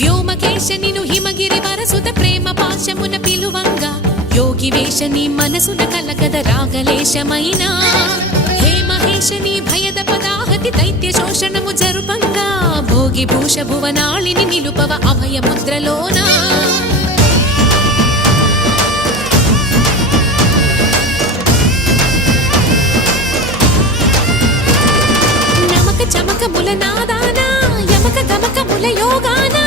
వ్యోమకేశ నిను హిమగిరి వరసుత ప్రేమ పాశమున పిలువంగా యోగి వేషని మనసున కలగద రాగలేశమైనా హే మహేశని భయద పదాహతి దైత్య శోషణము జరుపంగా భోగి భూష భువనాళిని నిలుపవ అభయ ముద్రలోనా నమక చమక ముల నాదానా యమక గమక ముల యోగానా